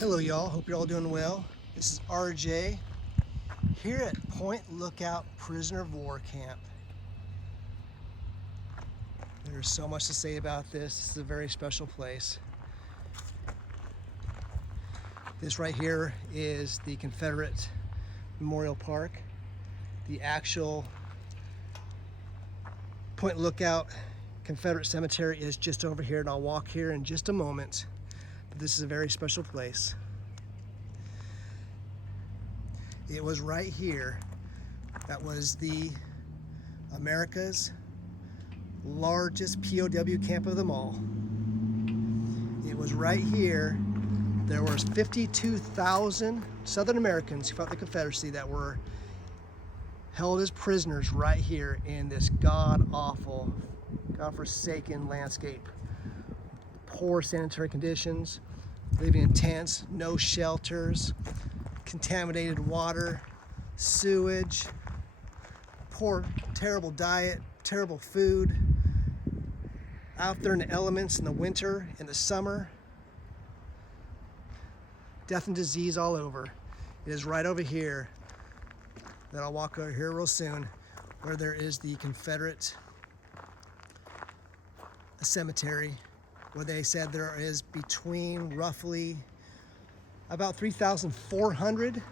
Hello y'all, hope you're all doing well. This is RJ here at Point Lookout Prisoner of War Camp. There's so much to say about this. This is a very special place. This right here is the Confederate Memorial Park. The actual Point Lookout Confederate Cemetery is just over here, and I'll walk here in just a moment. But this is a very special place. It was right here. That was the America's largest POW camp of them all. It was right here. There was 52,000 Southern Americans who fought the Confederacy that were held as prisoners right here in this god-awful, god-forsaken landscape. Poor sanitary conditions, living in tents, no shelters, contaminated water, sewage, poor, terrible diet, terrible food, out there in the elements in the winter, in the summer, death and disease all over. It is right over here that I'll walk over here real soon, where there is the Confederate cemetery, where they said there is between roughly about 3,400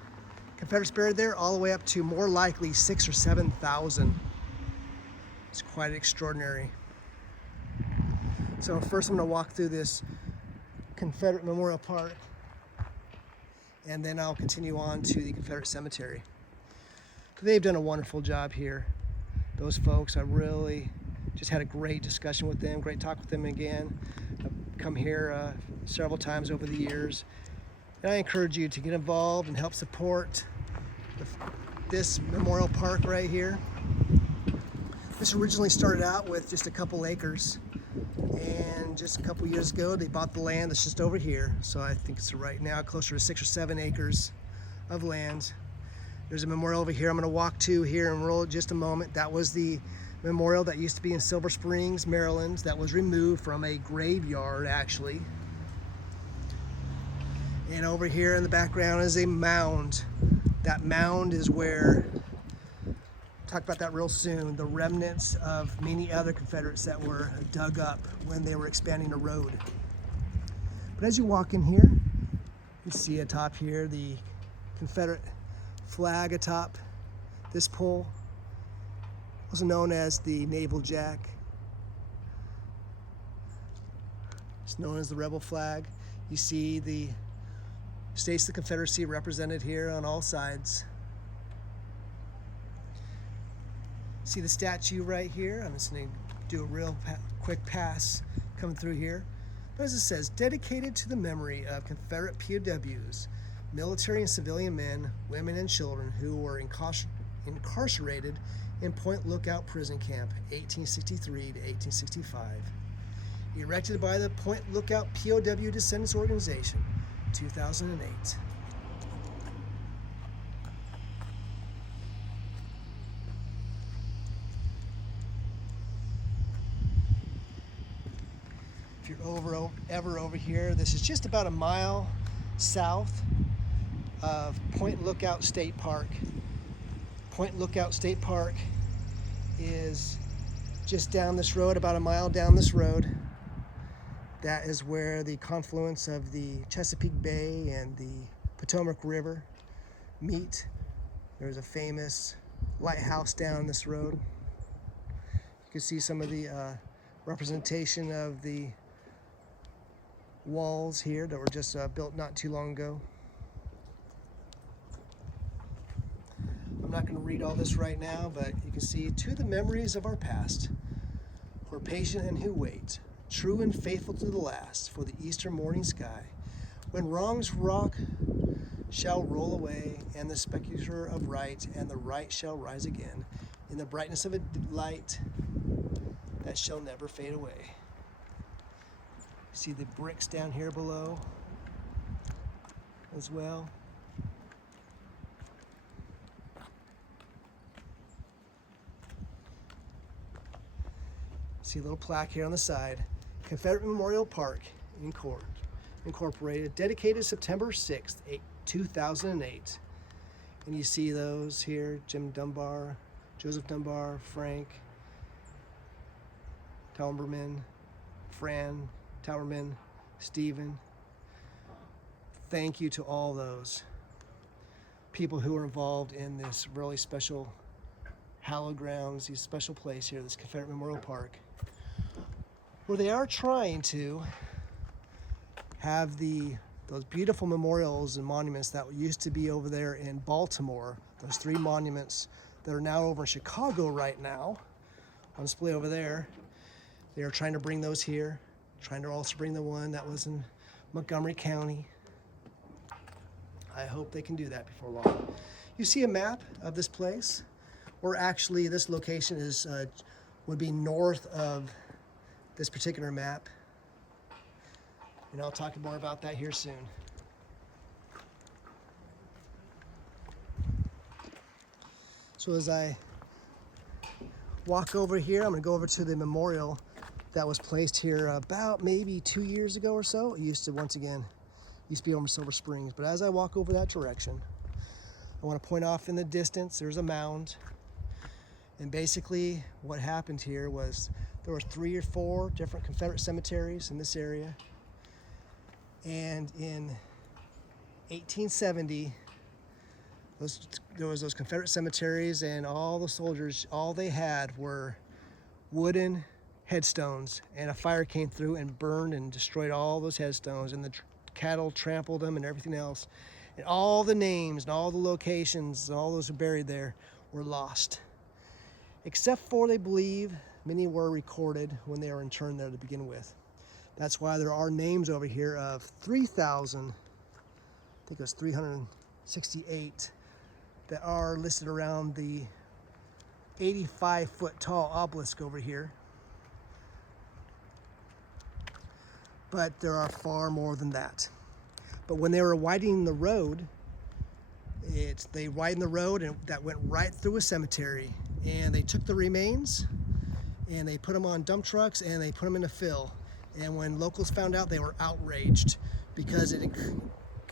Confederates buried there, all the way up to more likely 6,000 or 7,000. It's quite extraordinary. So first I'm going to walk through this Confederate Memorial Park, and then I'll continue on to the Confederate Cemetery. They've done a wonderful job here. Those folks, I really just had a great discussion with them, great talk with them again. I've come here several times over the years. And I encourage you to get involved and help support this memorial park right here. This originally started out with just a couple acres, and just a couple years ago they bought the land that's just over here. So I think it's right now closer to 6 or 7 acres of land. There's a memorial over here I'm going to walk to here in just a moment. That was the memorial that used to be in Silver Springs, Maryland, that was removed from a graveyard actually. And over here in the background is a mound. That mound is where, talk about that real soon, the remnants of many other Confederates that were dug up when they were expanding a road. But as you walk in here, you see atop here the Confederate flag atop this pole, also known as the Naval Jack. It's known as the rebel flag. You see the States of the Confederacy represented here on all sides. See the statue right here? I'm just going to do a real quick pass coming through here. But as it says, dedicated to the memory of Confederate POWs, military and civilian men, women, and children who were incarcerated in Point Lookout Prison Camp, 1863 to 1865. Erected by the Point Lookout POW Descendants Organization, 2008. If you're ever over here, this is just about a mile south of Point Lookout State Park. Point Lookout State Park is just down this road, about a mile down this road. That is where the confluence of the Chesapeake Bay and the Potomac River meet. There's a famous lighthouse down this road. You can see some of the representation of the walls here that were just built not too long ago. I'm not going to read all this right now, but you can see, to the memories of our past, who are patient and who wait, true and faithful to the last, for the eastern morning sky, when wrong's rock shall roll away, and the spectre of right, and the right shall rise again, in the brightness of a light that shall never fade away. See the bricks down here below as well. See a little plaque here on the side. Confederate Memorial Park in Court. Incorporated, dedicated September 6th, 2008. And you see those here, Jim Dunbar, Joseph Dunbar, Frank Talmerman, Fran Talmerman, Stephen. Thank you to all those people who are involved in this really special hallowed grounds, this special place here, this Confederate Memorial Park, where they are trying to have those beautiful memorials and monuments that used to be over there in Baltimore, those 3 monuments that are now over in Chicago right now, on display over there. They are trying to bring those here, trying to also bring the one that was in Montgomery County. I hope they can do that before long. You see a map of this place, or actually this location is would be north of this particular map. And I'll talk more about that here soon. So as I walk over here, I'm going to go over to the memorial that was placed here about maybe 2 years ago or so. It used to, once again, be over Silver Springs. But as I walk over that direction, I want to point off in the distance, there's a mound. And basically what happened here was there were 3 or 4 different Confederate cemeteries in this area. And in 1870, there was those Confederate cemeteries, and all the soldiers, all they had were wooden headstones, and a fire came through and burned and destroyed all those headstones, and the cattle trampled them and everything else. And all the names and all the locations and all those who were buried there were lost. Except for, they believe, many were recorded when they were interned there to begin with. That's why there are names over here of 3,000, I think it was 368, that are listed around the 85-foot tall obelisk over here. But there are far more than that. But when they were widening the road, they widened the road, and that went right through a cemetery. And they took the remains and they put them on dump trucks and they put them in a fill. And when locals found out, they were outraged because it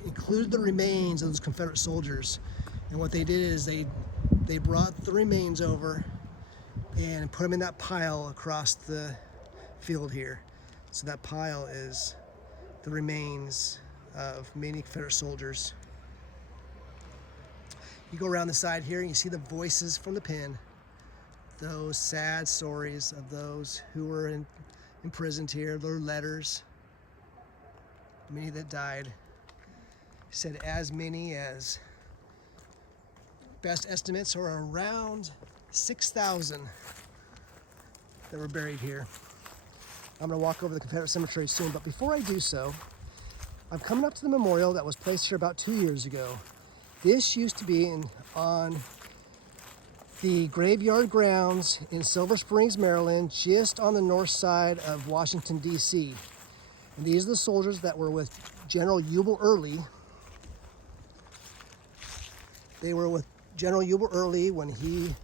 included the remains of those Confederate soldiers. And what they did is they brought the remains over and put them in that pile across the field here. So that pile is the remains of many Confederate soldiers. You go around the side here and you see the voices from the pen, those sad stories of those who were imprisoned here, their letters, many that died. Said as many as, best estimates are around 6,000 that were buried here. I'm going to walk over the Confederate Cemetery soon, but before I do so, I'm coming up to the memorial that was placed here about 2 years ago. This used to be on the graveyard grounds in Silver Springs, Maryland, just on the north side of Washington, D.C. And these are the soldiers that were with General Jubal Early. They were with General Jubal Early when he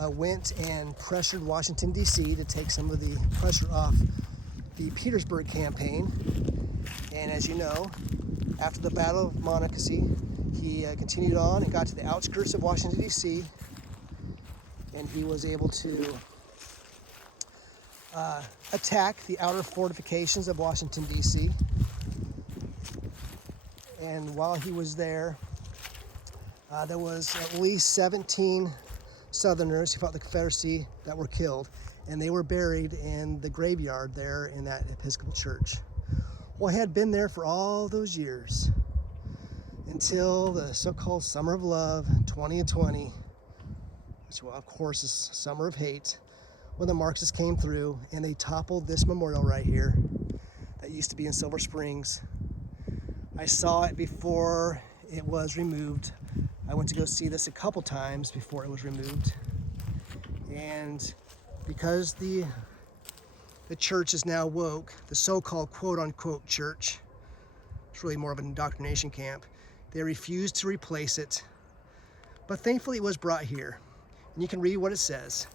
went and pressured Washington, D.C. to take some of the pressure off the Petersburg campaign. And as you know, after the Battle of Monocacy, he continued on and got to the outskirts of Washington, D.C., and he was able to attack the outer fortifications of Washington, D.C. And while he was there, there was at least 17 Southerners who fought the Confederacy that were killed, and they were buried in the graveyard there in that Episcopal church. Well, I had been there for all those years until the so-called Summer of Love 2020, which, well, of course, is Summer of Hate, when the Marxists came through and they toppled this memorial right here that used to be in Silver Springs. I saw it before it was removed. I went to go see this a couple times before it was removed. And because the church is now woke, the so-called quote-unquote church, it's really more of an indoctrination camp, they refused to replace it. But thankfully it was brought here. And you can read what it says.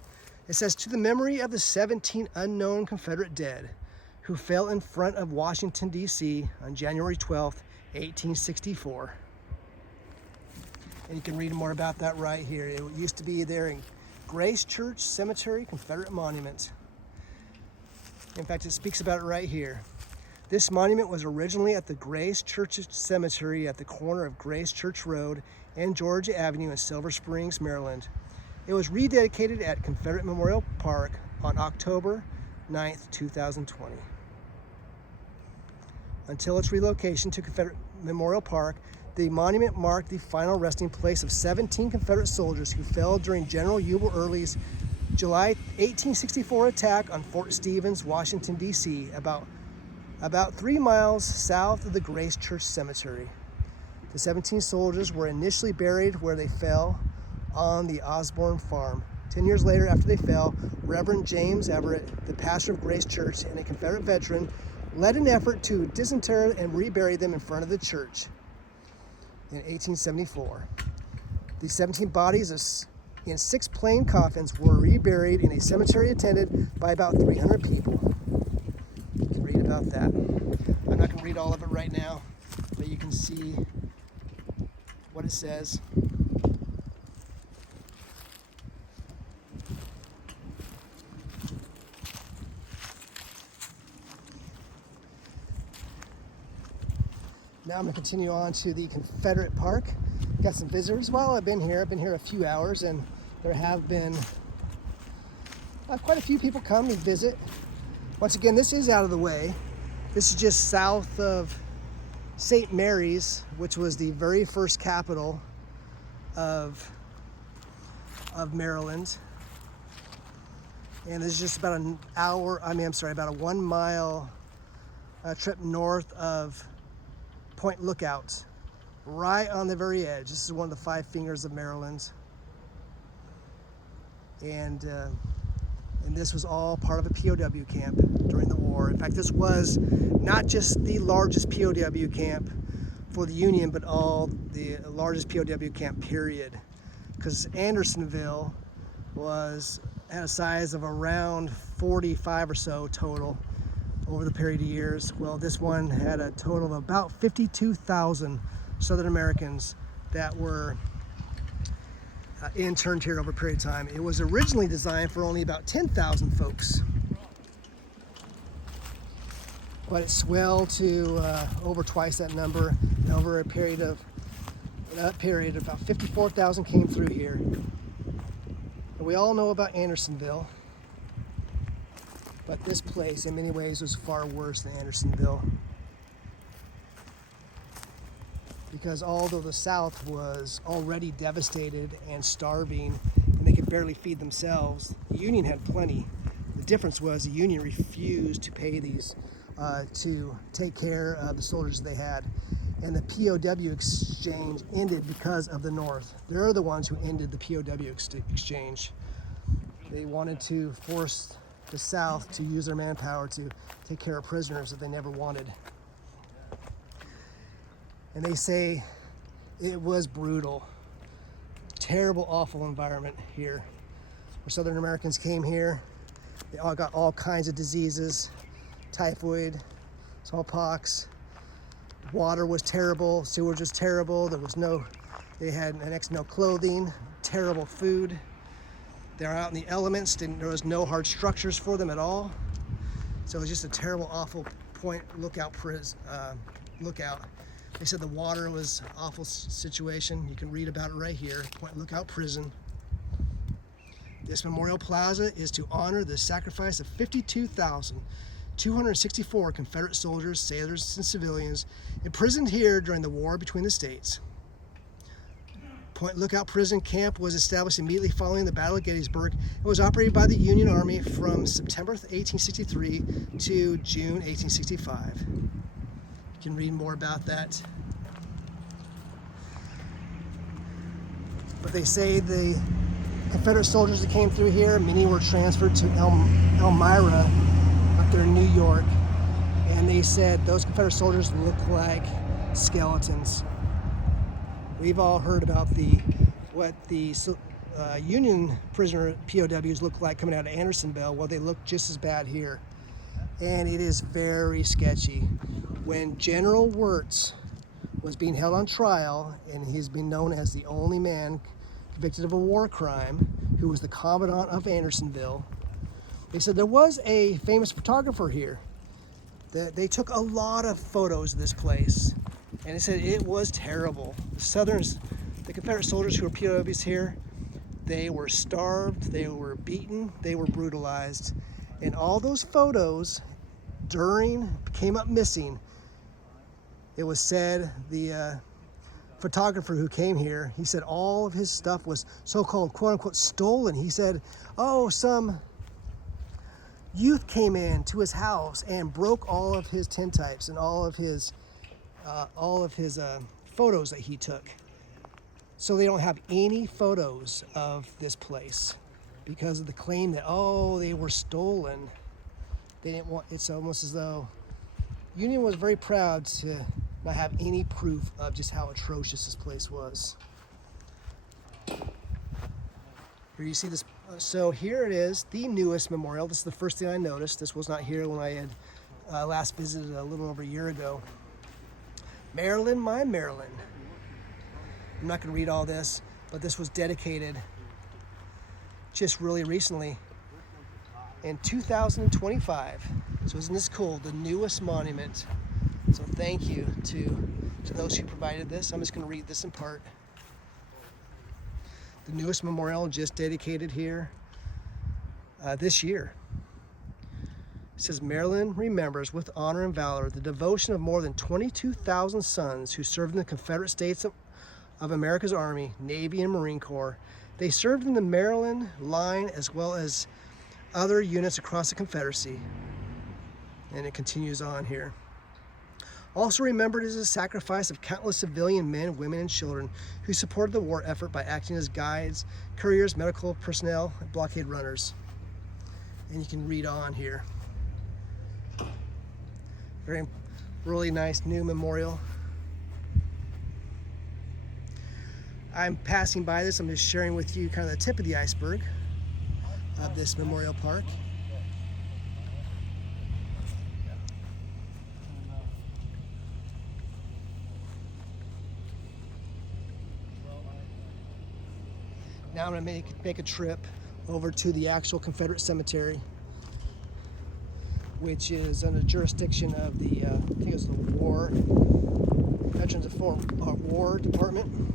It says, "To the memory of the 17 unknown Confederate dead who fell in front of Washington, D.C. on January 12th, 1864. And you can read more about that right here. It used to be there in Grace Church Cemetery, Confederate Monument. In fact, it speaks about it right here. This monument was originally at the Grace Church Cemetery at the corner of Grace Church Road and Georgia Avenue in Silver Springs, Maryland. It was rededicated at Confederate Memorial Park on October 9th, 2020. Until its relocation to Confederate Memorial Park, the monument marked the final resting place of 17 Confederate soldiers who fell during General Ewell Early's July 1864 attack on Fort Stevens, Washington, D.C., about 3 miles south of the Grace Church Cemetery. The 17 soldiers were initially buried where they fell on the Osborne farm. 10 years later, after they fell, Reverend James Everett, the pastor of Grace Church and a Confederate veteran, led an effort to disinter and rebury them in front of the church in 1874. The 17 bodies in 6 plain coffins were reburied in a cemetery attended by about 300 people. You can read about that. I'm not going to read all of it right now, but you can see what it says. Now I'm going to continue on to the Confederate Park. Got some visitors. While I've been here a few hours, and there have been quite a few people come and visit. Once again, this is out of the way. This is just south of St. Mary's, which was the very first capital of Maryland. And this is just about about a 1 mile trip north of Point Lookout, right on the very edge. This is one of the 5 fingers of Maryland. And this was all part of a POW camp during the war. In fact, this was not just the largest POW camp for the Union, but the largest POW camp, period. Because Andersonville had a size of around 45 or so total over the period of years. Well, this one had a total of about 52,000 Southern Americans that were interned here over a period of time. It was originally designed for only about 10,000 folks, but it swelled to over twice that number. And over a period of about 54,000 came through here. And we all know about Andersonville, but this place in many ways was far worse than Andersonville, because although the South was already devastated and starving and they could barely feed themselves, the Union had plenty. The difference was the Union refused to pay these to take care of the soldiers they had. And the POW exchange ended because of the North. They're the ones who ended the POW exchange. They wanted to force the South to use their manpower to take care of prisoners that they never wanted. And they say it was brutal, terrible, awful environment here. Where Southern Americans came here, they all got all kinds of diseases, typhoid, smallpox. Water was terrible, sewage was terrible, they had next to no clothing, terrible food. They're out in the elements, there was no hard structures for them at all. So it was just a terrible, awful Point Lookout lookout. They said the water was an awful situation. You can read about it right here, Point Lookout Prison. This memorial plaza is to honor the sacrifice of 52,264 Confederate soldiers, sailors, and civilians imprisoned here during the war between the states. Point Lookout Prison Camp was established immediately following the Battle of Gettysburg. It was operated by the Union Army from September 1863 to June 1865. You can read more about that. But they say the Confederate soldiers that came through here, many were transferred to Elmira up there in New York. And they said those Confederate soldiers look like skeletons. We've all heard about what the Union prisoner POWs look like coming out of Andersonville. Well, they look just as bad here. and it is very sketchy. When General Wirtz was being held on trial, and he's been known as the only man convicted of a war crime, who was the commandant of Andersonville, they said there was a famous photographer here. They took a lot of photos of this place, and they said it was terrible. The Confederate soldiers who were POWs here, they were starved, they were beaten, they were brutalized, and all those photos came up missing. It was said the photographer who came here, he said all of his stuff was so-called quote-unquote stolen. He said, oh, some youth came in to his house and broke all of his tintypes and all of his photos that he took. So they don't have any photos of this place because of the claim that, oh, they were stolen. They didn't want, it's almost as though Union was very proud to not have any proof of just how atrocious this place was. Here you see this. So here it is, the newest memorial. This is the first thing I noticed. This was not here when I had last visited a little over a year ago. Maryland, my Maryland. I'm not going to read all this, but this was dedicated just really recently in 2025. So isn't this cool? The newest monument. So thank you to those who provided this. I'm just going to read this in part. The newest memorial just dedicated here this year. It says, Maryland remembers with honor and valor the devotion of more than 22,000 sons who served in the Confederate States of America's Army, Navy, and Marine Corps. They served in the Maryland line as well as other units across the Confederacy. And it continues on here. Also remembered is the sacrifice of countless civilian men, women, and children who supported the war effort by acting as guides, couriers, medical personnel, and blockade runners. And you can read on here. Really nice new memorial. I'm passing by this. I'm just sharing with you kind of the tip of the iceberg of this memorial park. Now I'm going to make a trip over to the actual Confederate cemetery, which is under jurisdiction of the, I think it was the Veterans of War Department.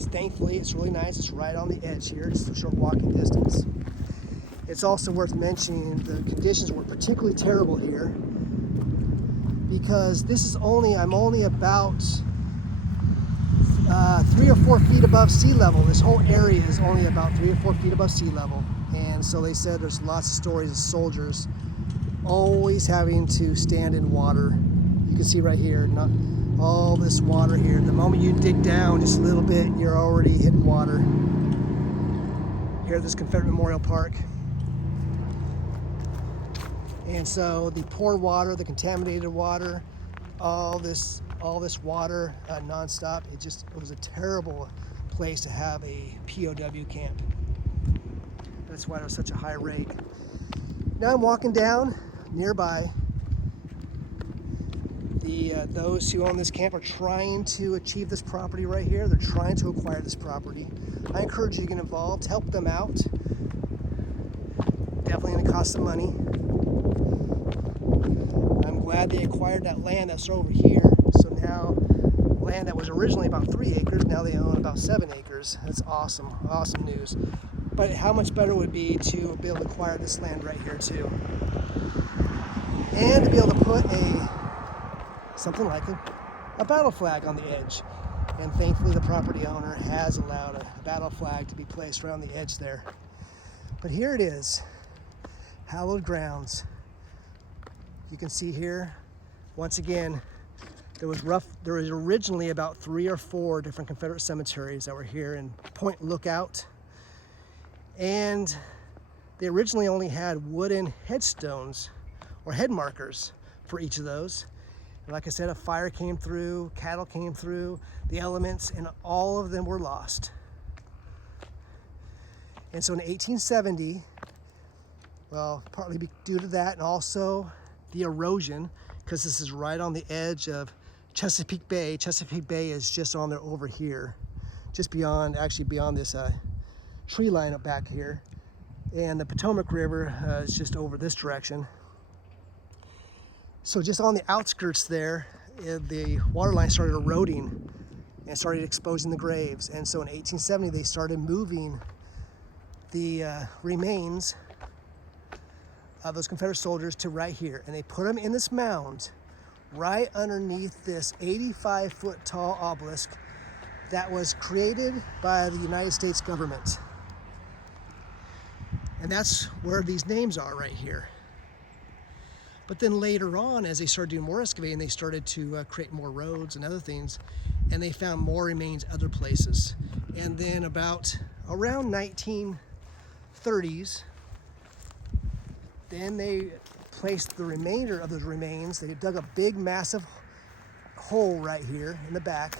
Thankfully, it's really nice. It's right on the edge here, just a short walking distance. It's also worth mentioning the conditions were particularly terrible here because I'm only about 3 or 4 feet above sea level. This whole area is only about 3 or 4 feet above sea level. And so they said there's lots of stories of soldiers always having to stand in water. You can see right here, not all this water here. The moment you dig down just a little bit, you're already hitting water. Here at this Confederate Memorial Park. And so the poor water, the contaminated water, all this water nonstop, it was a terrible place to have a POW camp. That's why there was such a high rate. Now I'm walking down nearby. Those who own this camp are trying to achieve this property right here. They're trying to acquire this property. I encourage you to get involved, help them out. Definitely going to cost some money. I'm glad they acquired that land that's over here. So now, land that was originally about 3 acres, now they own about 7 acres. That's awesome, awesome news. But how much better would it be to be able to acquire this land right here too? And to be able to put something like a battle flag on the edge. And thankfully the property owner has allowed a battle flag to be placed around the edge there. But here it is, hallowed grounds. You can see here, once again, there was originally about 3 or 4 different Confederate cemeteries that were here in Point Lookout. And they originally only had wooden headstones or head markers for each of those. And like I said, a fire came through, cattle came through, the elements, and all of them were lost. And so in 1870, Well, partly due to that, and also the erosion, because this is right on the edge of Chesapeake Bay. Chesapeake Bay is just on there over here, just beyond, actually beyond this tree line up back here. And the Potomac River is just over this direction. So just on the outskirts there, the water line started eroding and started exposing the graves. And so in 1870, they started moving the remains of those Confederate soldiers to right here. And they put them in this mound right underneath this 85-foot tall obelisk that was created by the United States government. And that's where these names are right here. But then later on, as they started doing more excavating, they started to create more roads and other things, and they found more remains other places. And then around 1930s, then they placed the remainder of those remains. They dug a big, massive hole right here in the back,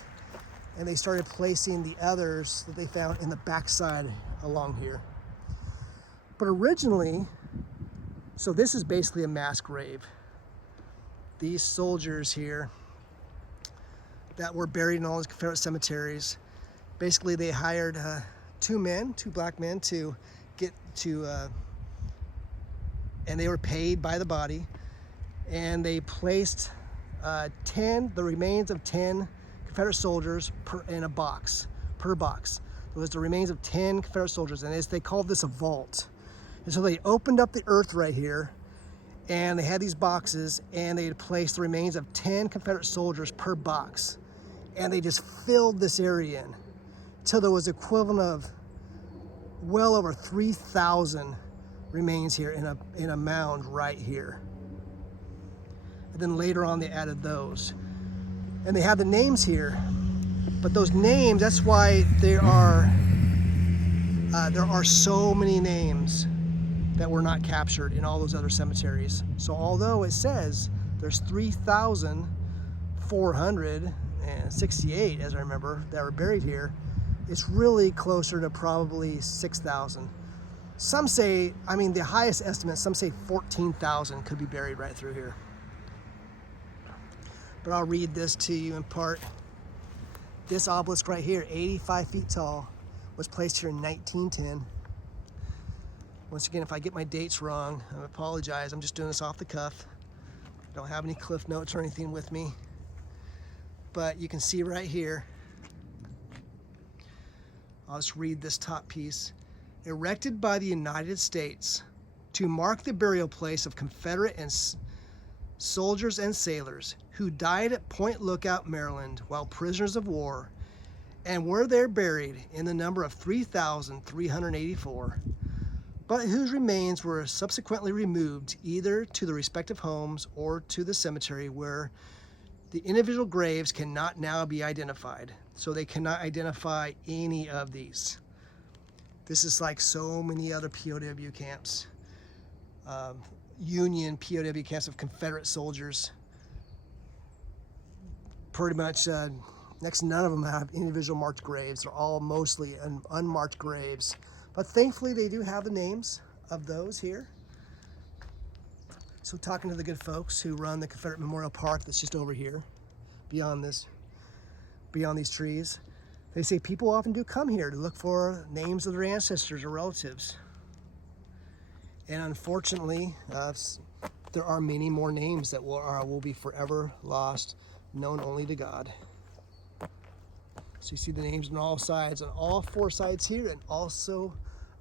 and they started placing the others that they found in the backside along here. But originally, so this is basically a mass grave. These soldiers here that were buried in all these Confederate cemeteries, basically they hired two black men to get to, and they were paid by the body, and they placed the remains of 10 Confederate soldiers in a box, per box. It was the remains of 10 Confederate soldiers, and they called this a vault. And so they opened up the earth right here, and they had these boxes, and they had placed the remains of 10 Confederate soldiers per box. And they just filled this area in till there was equivalent of well over 3,000 remains here in a mound right here. And then later on they added those. And they have the names here, but those names, that's why there are so many names that were not captured in all those other cemeteries. So although it says there's 3,468, as I remember, that were buried here, it's really closer to probably 6,000. Some say, I mean, the highest estimate, some say 14,000 could be buried right through here. But I'll read this to you in part. This obelisk right here, 85 feet tall, was placed here in 1910. Once again, if I get my dates wrong, I apologize. I'm just doing this off the cuff. I don't have any cliff notes or anything with me. But you can see right here, I'll just read this top piece. Erected by the United States to mark the burial place of Confederate and soldiers and sailors who died at Point Lookout, Maryland, while prisoners of war, and were there buried in the number of 3,384. But whose remains were subsequently removed either to the respective homes or to the cemetery, where the individual graves cannot now be identified. So they cannot identify any of these. This is like so many other POW camps, Union POW camps of Confederate soldiers. Pretty much next to none of them have individual marked graves. They're all mostly unmarked graves. But thankfully, they do have the names of those here. So talking to the good folks who run the Confederate Memorial Park that's just over here, beyond these trees, they say people often do come here to look for names of their ancestors or relatives. And unfortunately, there are many more names that will be forever lost, known only to God. So you see the names on all sides, on all four sides here, and also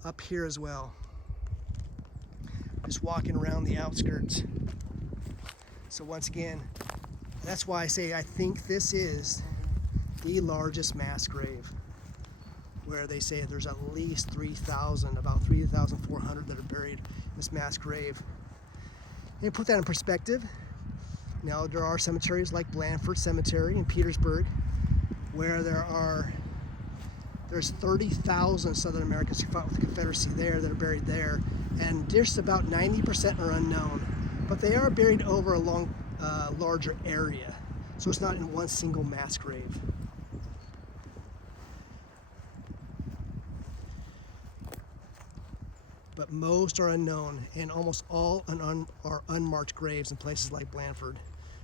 up here as well. Just walking around the outskirts. So once again, that's why I say I think this is the largest mass grave, where they say there's at least 3,000, about 3,400 that are buried in this mass grave. And put that in perspective, now there are cemeteries like Blandford Cemetery in Petersburg, where there's 30,000 Southern Americans who fought with the Confederacy there that are buried there, and just about 90% are unknown. But they are buried over a larger area, so it's not in one single mass grave. but most are unknown, and almost all are unmarked graves in places like Blandford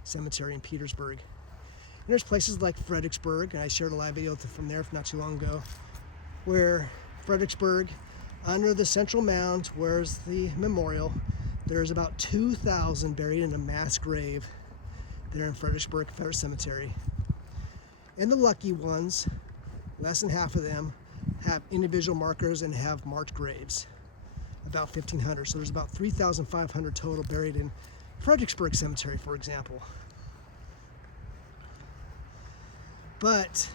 Cemetery in Petersburg. And there's places like Fredericksburg, and I shared a live video from there not too long ago, where Fredericksburg, under the central mound, where's the memorial, there's about 2,000 buried in a mass grave there in Fredericksburg Confederate Cemetery. And the lucky ones, less than half of them, have individual markers and have marked graves, about 1,500. So there's about 3,500 total buried in Fredericksburg Cemetery, for example. But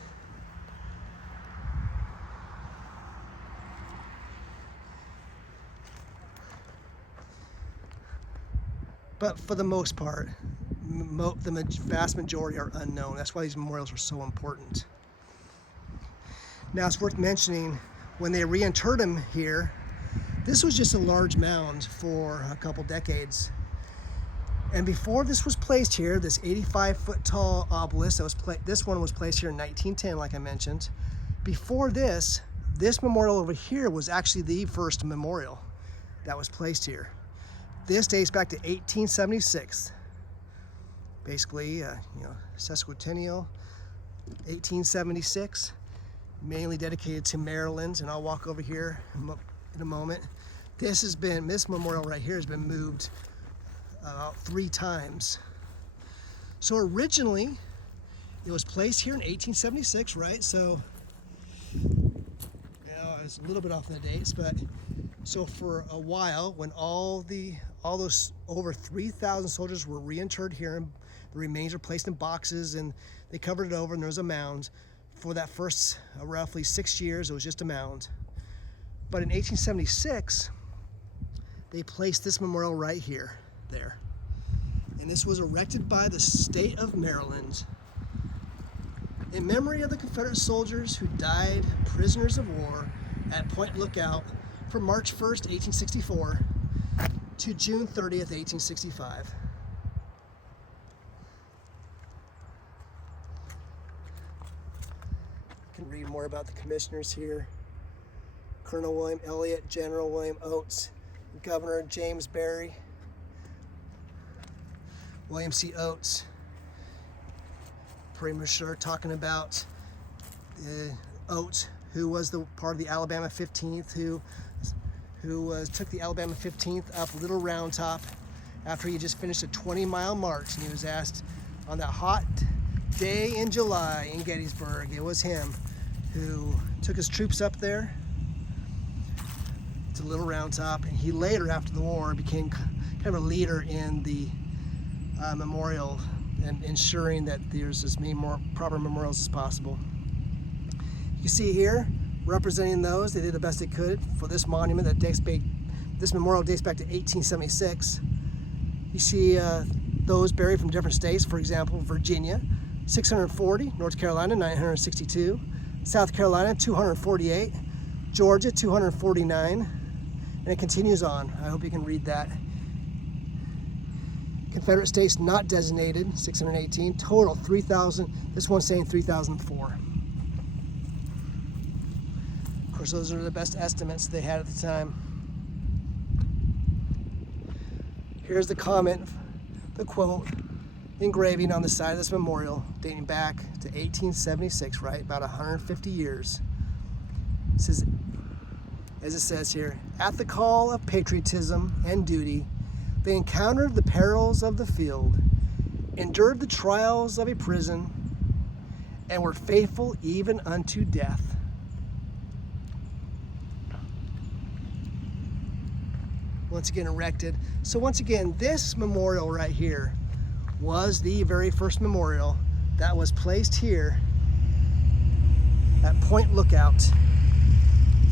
for the most part, the vast majority are unknown. That's why these memorials are so important. Now it's worth mentioning, when they reinterred him here, this was just a large mound for a couple decades. And before this was placed here, this 85-foot tall obelisk, this one was placed here in 1910, like I mentioned. Before this memorial over here was actually the first memorial that was placed here. This dates back to 1876. Basically, sesquicentennial, 1876, mainly dedicated to Maryland, and I'll walk over here in a moment. This memorial right here has been moved about 3 times. So originally, it was placed here in 1876, right? So, I was a little bit off the dates, but so for a while, when all those over 3,000 soldiers were reinterred here, and the remains were placed in boxes, and they covered it over, and there was a mound. For that first roughly 6 years, it was just a mound. But in 1876, they placed this memorial right here, there. And this was erected by the state of Maryland in memory of the Confederate soldiers who died prisoners of war at Point Lookout from March 1st, 1864 to June 30th, 1865. You can read more about the commissioners here. Colonel William Elliott, General William Oates, Governor James Berry, William C. Oates, pretty much sure talking about Oates, who was part of the Alabama 15th, who took the Alabama 15th up Little Round Top after he just finished a 20-mile march, and he was asked on that hot day in July in Gettysburg, it was him who took his troops up there to Little Round Top, and he later, after the war, became kind of a leader in the memorial and ensuring that there's as many more proper memorials as possible. You can see here, representing those, they did the best they could for this monument that this memorial dates back to 1876. You see those buried from different states. For example, Virginia, 640, North Carolina, 962, South Carolina, 248, Georgia, 249, and it continues on. I hope you can read that. Confederate states not designated, 618, total 3,000. This one's saying 3,004. Of course, those are the best estimates they had at the time. Here's the comment, the quote, engraving on the side of this memorial, dating back to 1876, right? About 150 years. It says, as it says here, at the call of patriotism and duty, they encountered the perils of the field, endured the trials of a prison, and were faithful even unto death. Once again erected. So once again, this memorial right here was the very first memorial that was placed here at Point Lookout.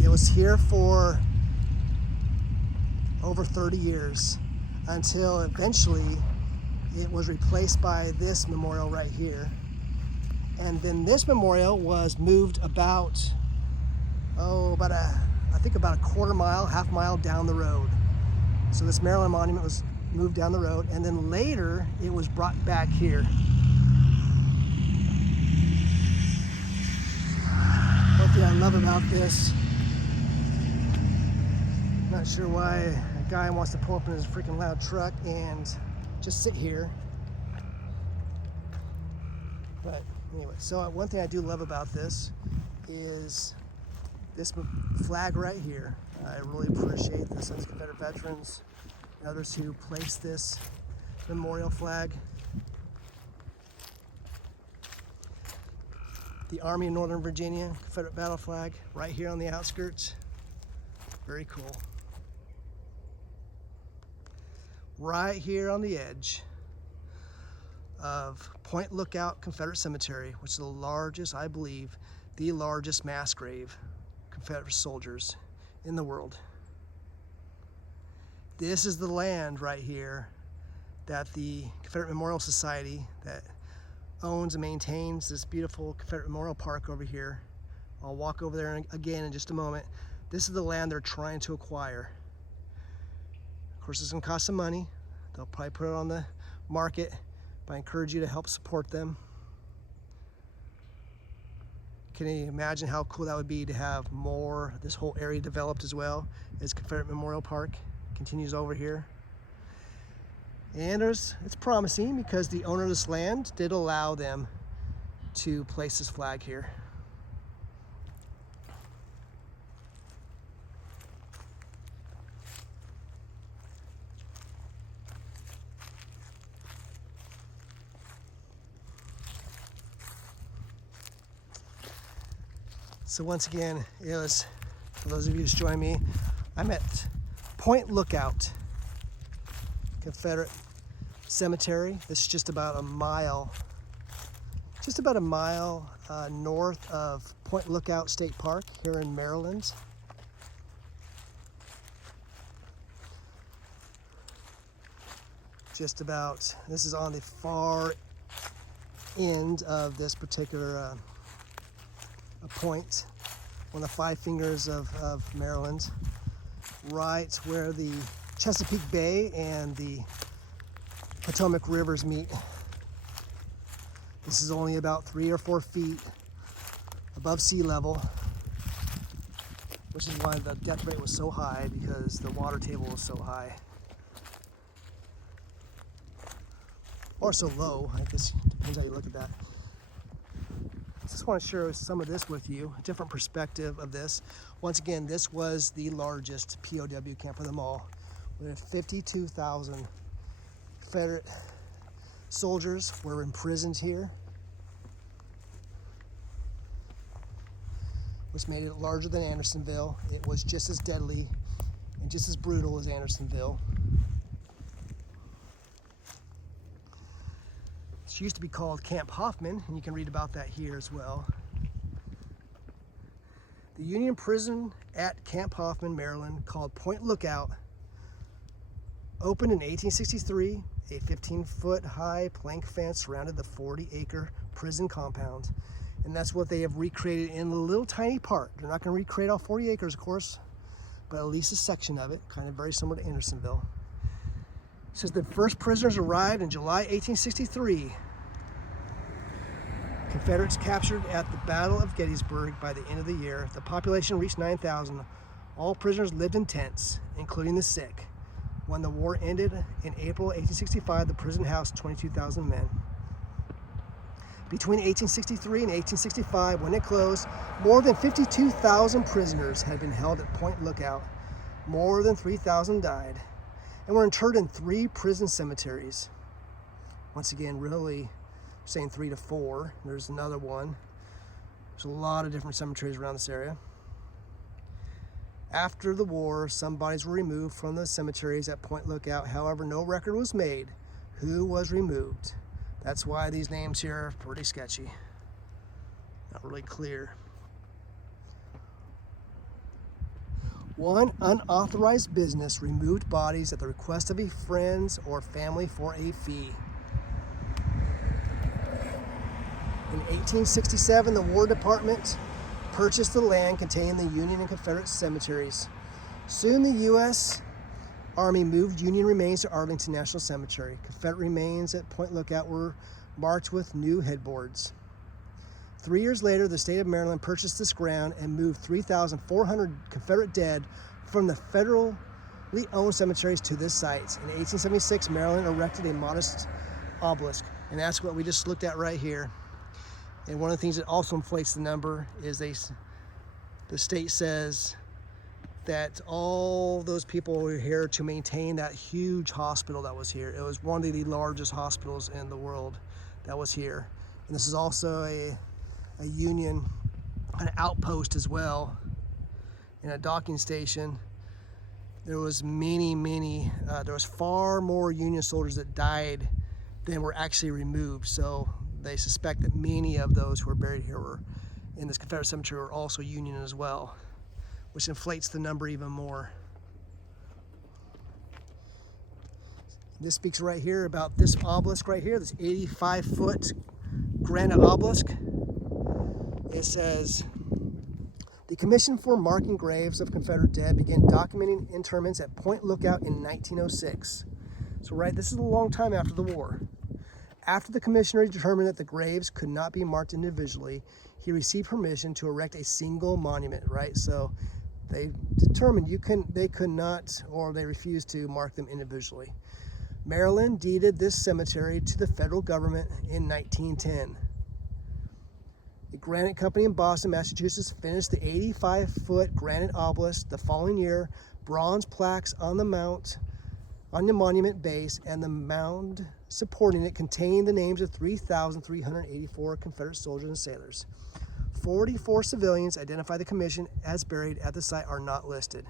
It was here for over 30 years until eventually it was replaced by this memorial right here. And then this memorial was moved about a quarter mile, half mile down the road. So this Maryland monument was moved down the road, and then later it was brought back here. One thing I love about this, Not sure why a guy wants to pull up in his freaking loud truck and just sit here. But anyway, so one thing I do love about this is this flag right here. I really appreciate the Sons of Confederate Veterans and others who placed this memorial flag. The Army of Northern Virginia Confederate battle flag right here on the outskirts. Very cool. Right here on the edge of Point Lookout Confederate Cemetery, which is the largest, I believe, the largest mass grave Confederate soldiers in the world. This is the land right here that the Confederate Memorial Society that owns and maintains this beautiful Confederate Memorial Park over here. I'll walk over there again in just a moment. This is the land they're trying to acquire. Of course, it's gonna cost some money. They'll probably put it on the market, but I encourage you to help support them. Can you imagine how cool that would be to have more, this whole area developed as well as Confederate Memorial Park continues over here? And it's promising because the owner of this land did allow them to place this flag here. So once again, it was, for those of you who just joined me, I'm at Point Lookout Confederate Cemetery. This is just about a mile north of Point Lookout State Park here in Maryland. Just about, this is on the far end of this particular point, one of the five fingers of Maryland, right where the Chesapeake Bay and the Potomac rivers meet. This is only about 3 or 4 feet above sea level, which is why the death rate was so high, because the water table was so high. Or so low, I guess it depends how you look at that. I just want to share some of this with you, a different perspective of this. Once again, this was the largest POW camp of them all, with 52,000 Confederate soldiers were imprisoned here, which made it larger than Andersonville. It was just as deadly and just as brutal as Andersonville. It used to be called Camp Hoffman, and you can read about that here as well. The Union prison at Camp Hoffman, Maryland, called Point Lookout, opened in 1863. A 15-foot high plank fence surrounded the 40-acre prison compound. And that's what they have recreated in a little tiny part. They're not going to recreate all 40 acres, of course, but at least a section of it, kind of very similar to Andersonville. It says the first prisoners arrived in July 1863. Confederates captured at the Battle of Gettysburg. By the end of the year, the population reached 9,000. All prisoners lived in tents, including the sick. When the war ended in April 1865, the prison housed 22,000 men. Between 1863 and 1865, when it closed, more than 52,000 prisoners had been held at Point Lookout. More than 3,000 died and were interred in 3 prison cemeteries. Once again, really saying 3 to 4. There's another one. There's a lot of different cemeteries around this area. After the war, some bodies were removed from the cemeteries at Point Lookout. However, no record was made who was removed. That's why these names here are pretty sketchy. Not really clear. One unauthorized business removed bodies at the request of a friend or family for a fee. In 1867, the War Department purchased the land containing the Union and Confederate cemeteries. Soon the U.S. Army moved Union remains to Arlington National Cemetery. Confederate remains at Point Lookout were marked with new headboards. 3 years later, the state of Maryland purchased this ground and moved 3,400 Confederate dead from the federal owned cemeteries to this site. In 1876, Maryland erected a modest obelisk, and that's what we just looked at right here. And one of the things that also inflates the number is the state says that all those people were here to maintain that huge hospital that was here. It was one of the largest hospitals in the world that was here. And this is also a Union, an outpost as well, and a docking station. There was there was far more Union soldiers that died than were actually removed. So they suspect that many of those who were buried here were in this Confederate cemetery were also Union as well, which inflates the number even more. This speaks right here about this obelisk right here, this 85-foot granite obelisk. It says, the Commission for Marking Graves of Confederate Dead began documenting interments at Point Lookout in 1906. So this is a long time after the war. After the commissioner determined that the graves could not be marked individually, he received permission to erect a single monument, right? So they determined they could not, or they refused to mark them individually. Maryland deeded this cemetery to the federal government in 1910. The Granite Company in Boston, Massachusetts finished the 85-foot granite obelisk the following year. Bronze plaques on the monument base and the mound supporting it contained the names of 3,384 Confederate soldiers and sailors. 44 civilians identified by the commission as buried at the site are not listed.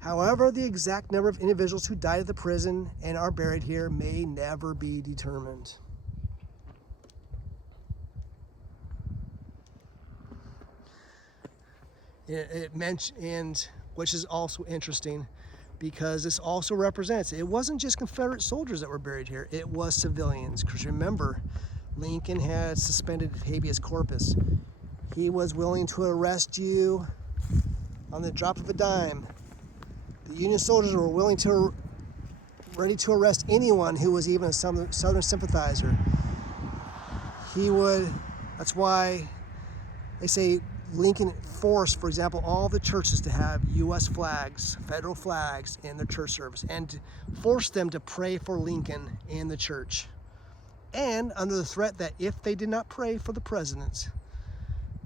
However, the exact number of individuals who died at the prison and are buried here may never be determined. It mentioned, which is also interesting, because this also represents, it wasn't just Confederate soldiers that were buried here, it was civilians. Because remember, Lincoln had suspended habeas corpus. He was willing to arrest you on the drop of a dime. The Union soldiers were ready to arrest anyone who was even a Southern sympathizer. That's why they say Lincoln forced, for example, all the churches to have U.S. flags, federal flags in their church service, and forced them to pray for Lincoln in the church. And under the threat that if they did not pray for the president,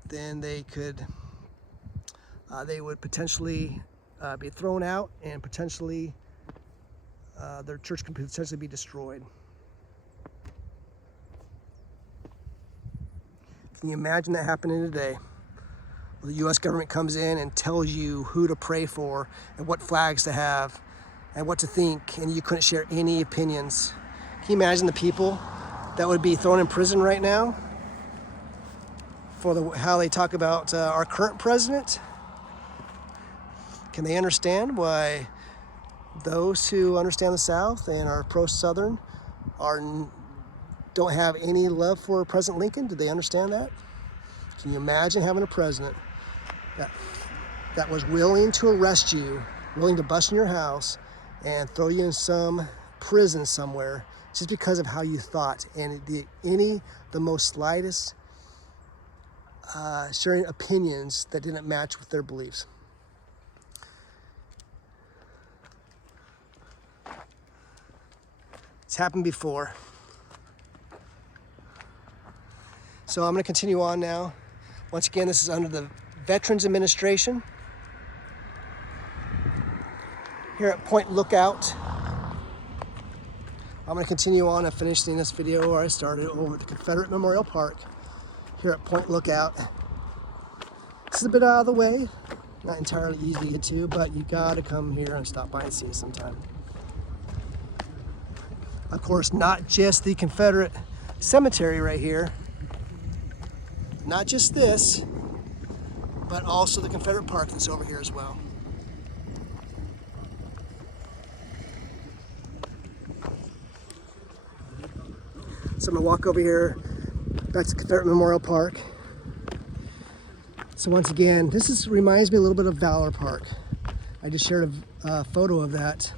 then they would potentially be thrown out, and potentially their church could potentially be destroyed. Can you imagine that happening today? The U.S. government comes in and tells you who to pray for and what flags to have and what to think, and you couldn't share any opinions. Can you imagine the people that would be thrown in prison right now for how they talk about our current president? Can they understand why those who understand the South and are pro-Southern don't have any love for President Lincoln? Do they understand that? Can you imagine having a president that was willing to arrest you, willing to bust in your house and throw you in some prison somewhere just because of how you thought, and the most slightest sharing opinions that didn't match with their beliefs? It's happened before. So I'm going to continue on now. Once again, this is under the Veterans Administration here at Point Lookout. I'm going to continue on and finishing this video where I started over at the Confederate Memorial Park here at Point Lookout. This is a bit out of the way, not entirely easy to get to, but you gotta come here and stop by and see it sometime. Of course, not just the Confederate cemetery right here, not just this, but also the Confederate Park that's over here as well. So I'm gonna walk over here back to Confederate Memorial Park. So once again, reminds me a little bit of Valor Park. I just shared a photo of that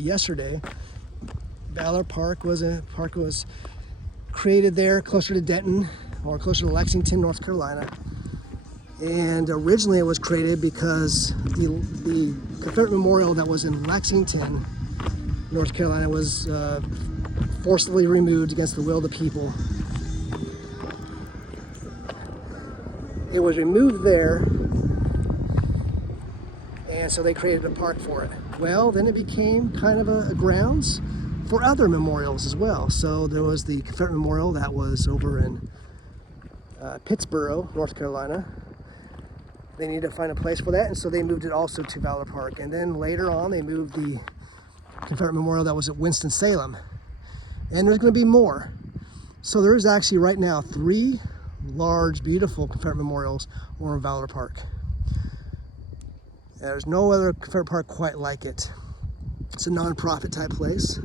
yesterday. Valor Park was created there closer to Denton, or closer to Lexington, North Carolina. And originally it was created because the Confederate memorial that was in Lexington, North Carolina, was forcibly removed against the will of the people. It was removed there, and so they created a park for it. Well, then it became kind of a grounds for other memorials as well. So there was the Confederate Memorial that was over in Pittsboro, North Carolina. They needed to find a place for that, and so they moved it also to Valor Park. And then later on, they moved the Confederate Memorial that was at Winston-Salem. And there's going to be more. So there is actually right now 3 large, beautiful Confederate memorials over in Valor Park. There's no other Confederate park quite like it. It's a non-profit type place.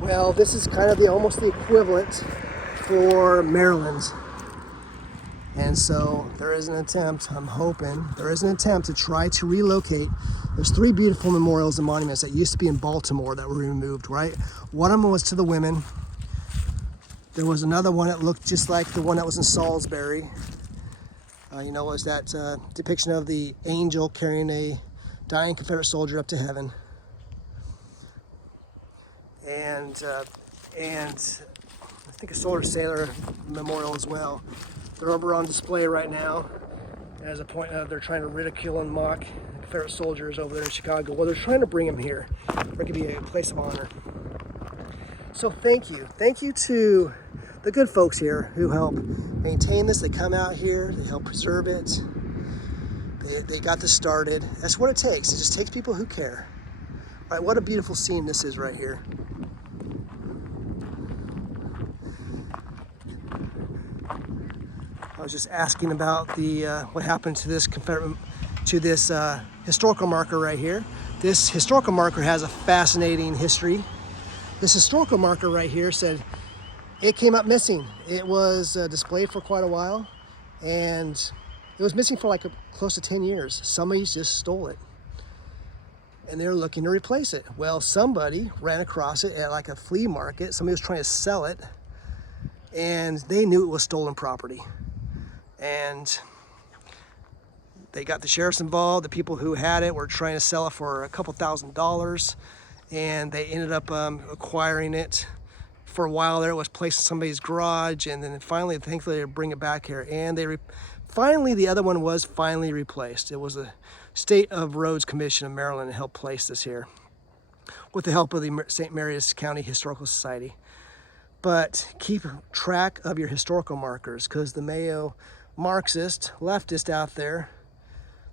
Well, this is kind of almost the equivalent for Maryland's. And so there is an attempt, I'm hoping, there is an attempt to try to relocate. There's 3 beautiful memorials and monuments that used to be in Baltimore that were removed, right? One of them was to the women. There was another one that looked just like the one that was in Salisbury. Was that depiction of the angel carrying a dying Confederate soldier up to heaven. And I think a Soldier Sailor memorial as well. They're over on display right now as a point of they're trying to ridicule and mock Confederate soldiers over there in Chicago. Well, they're trying to bring them here. It could be a place of honor. So thank you. Thank you to the good folks here who help maintain this. They come out here, they help preserve it. They got this started. That's what it takes. It just takes people who care. All right, what a beautiful scene this is right here. I was just asking about the what happened to this historical marker right here. This historical marker has a fascinating history. This historical marker right here said it came up missing. It was displayed for quite a while, and it was missing for like close to 10 years. Somebody just stole it, and they're looking to replace it. Well, somebody ran across it at like a flea market. Somebody was trying to sell it, and they knew it was stolen property. And they got the sheriffs involved. The people who had it were trying to sell it for a couple $1,000s, and they ended up acquiring it. For a while there, it was placed in somebody's garage, and then finally, thankfully, they bring it back here. And finally, the other one was finally replaced. It was the State of Roads Commission of Maryland that helped place this here with the help of the St. Mary's County Historical Society. But keep track of your historical markers, because the Mayo Marxist, leftist out there,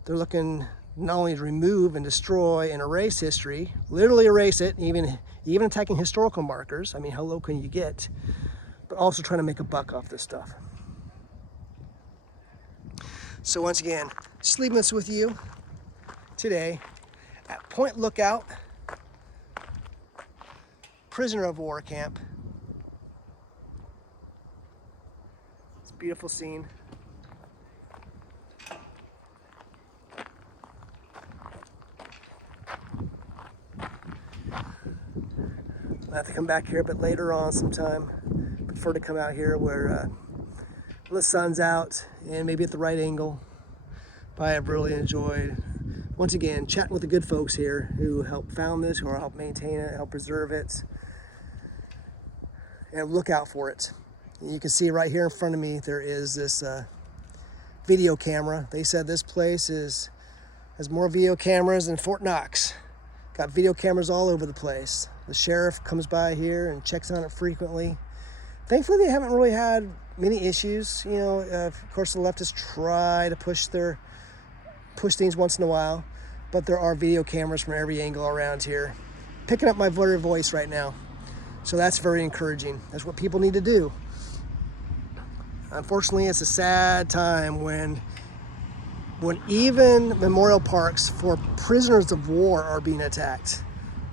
they're looking not only to remove and destroy and erase history, literally erase it, even attacking historical markers. I mean, how low can you get? But also trying to make a buck off this stuff. So once again, just leaving this with you today at Point Lookout, prisoner of war camp. It's a beautiful scene. I'll have to come back here a bit later on sometime. Prefer to come out here where the sun's out and maybe at the right angle. But I have really enjoyed, once again, chatting with the good folks here who helped found this, who helped maintain it, help preserve it, and look out for it. And you can see right here in front of me, there is this video camera. They said this place has more video cameras than Fort Knox. Got video cameras all over the place. The sheriff comes by here and checks on it frequently. Thankfully, they haven't really had many issues. Of course, the leftists try to push things once in a while, but there are video cameras from every angle around here, picking up my voice right now. So that's very encouraging. That's what people need to do. Unfortunately, it's a sad time when even memorial parks for prisoners of war are being attacked.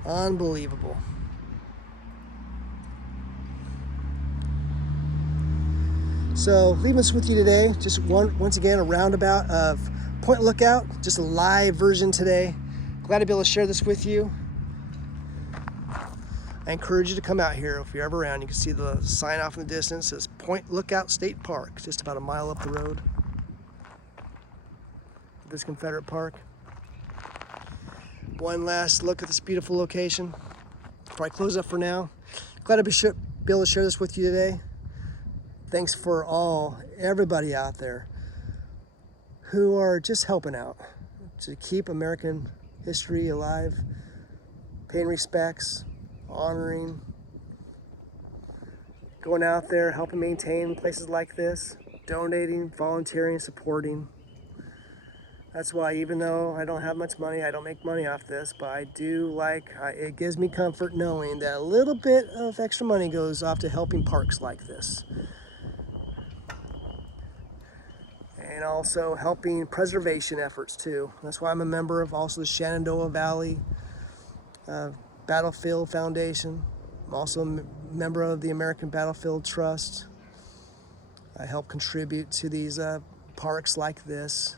Unbelievable. So leaving this with you today, just once again, a roundabout of Point Lookout, just a live version today. Glad to be able to share this with you. I encourage you to come out here if you're ever around. You can see the sign off in the distance. It says Point Lookout State Park, just about a mile up the road. This Confederate Park. One last look at this beautiful location before I close up for now. Glad to be able to share this with you today. Thanks for everybody out there who are just helping out to keep American history alive, paying respects, honoring, going out there, helping maintain places like this, donating, volunteering, supporting. That's why, even though I don't have much money, I don't make money off this, but I do it gives me comfort knowing that a little bit of extra money goes off to helping parks like this. And also helping preservation efforts too. That's why I'm a member of also the Shenandoah Valley Battlefield Foundation. I'm also a member of the American Battlefield Trust. I help contribute to these parks like this.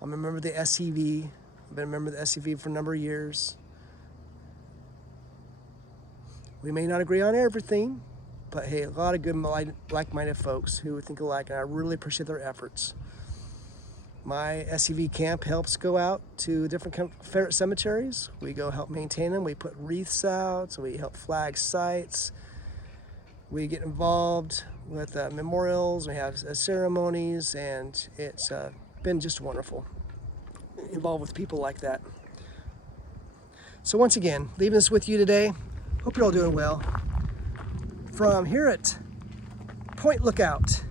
I'm a member of the SEV. I've been a member of the SEV for a number of years. We may not agree on everything, but hey, a lot of good like-minded folks who think alike, and I really appreciate their efforts. My SEV camp helps go out to different Confederate cemeteries. We go help maintain them. We put wreaths out, so we help flag sites. We get involved with memorials. We have ceremonies, and it's been just wonderful. Involved with people like that. So once again, leaving this with you today. Hope you're all doing well. From here at Point Lookout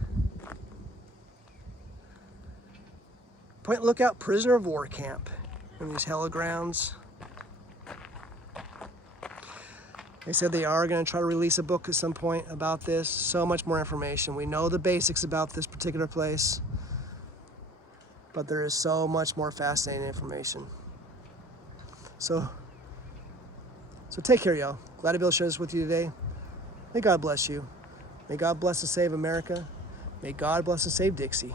Prisoner of War Camp in these hella grounds. They said they are going to try to release a book at some point about this. So much more information. We know the basics about this particular place, but there is so much more fascinating information. So take care, y'all. Glad to be able to share this with you today. May God bless you. May God bless and save America. May God bless and save Dixie.